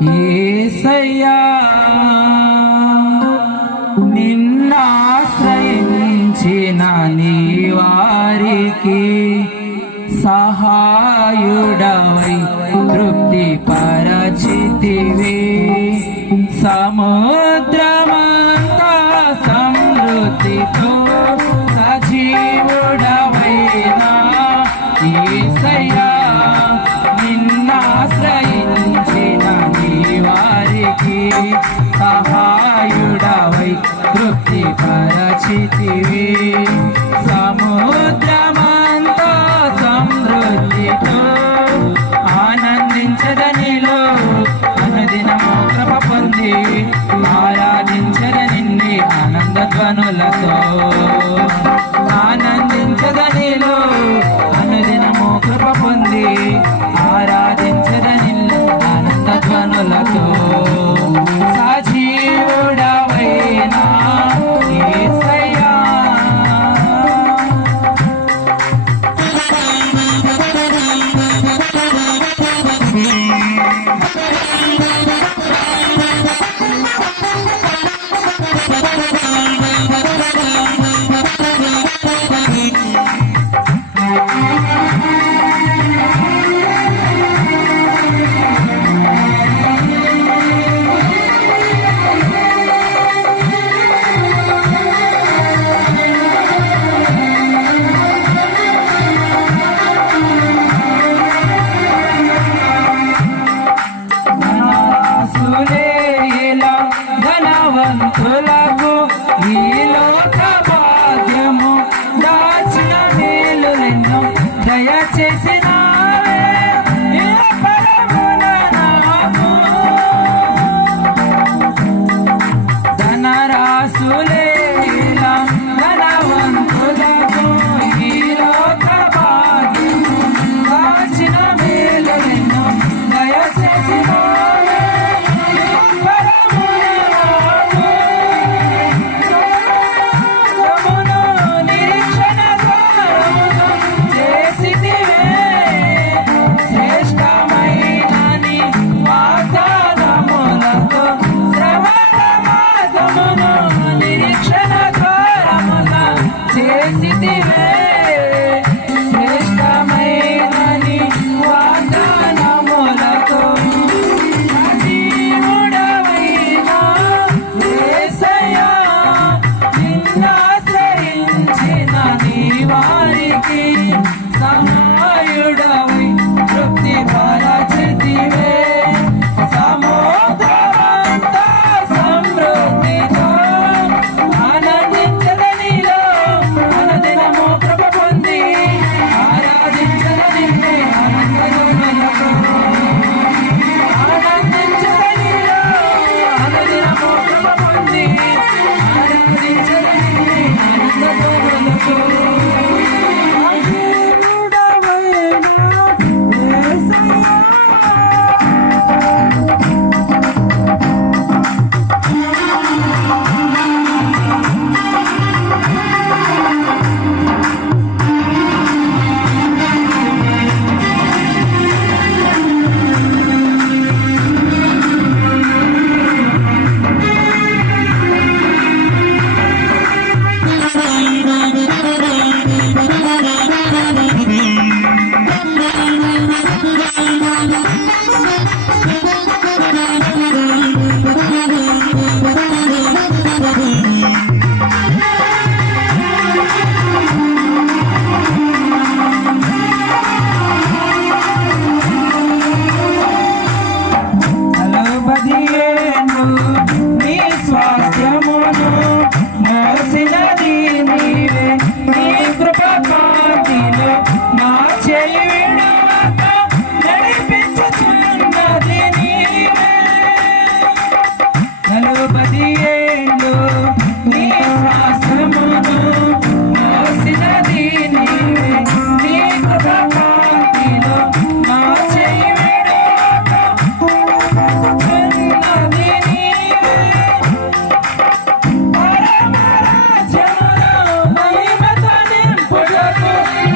ఏసయ్యా నిన్నాశ్రయించిన నీ వారికి సహాయుడవై తృప్తి పరచితివి సముద్రమును సహాయుడవై తృప్తి పరచితివి సముద్రమంతో సమృద్ధితో ఆనందించదనిలో City. Thank you.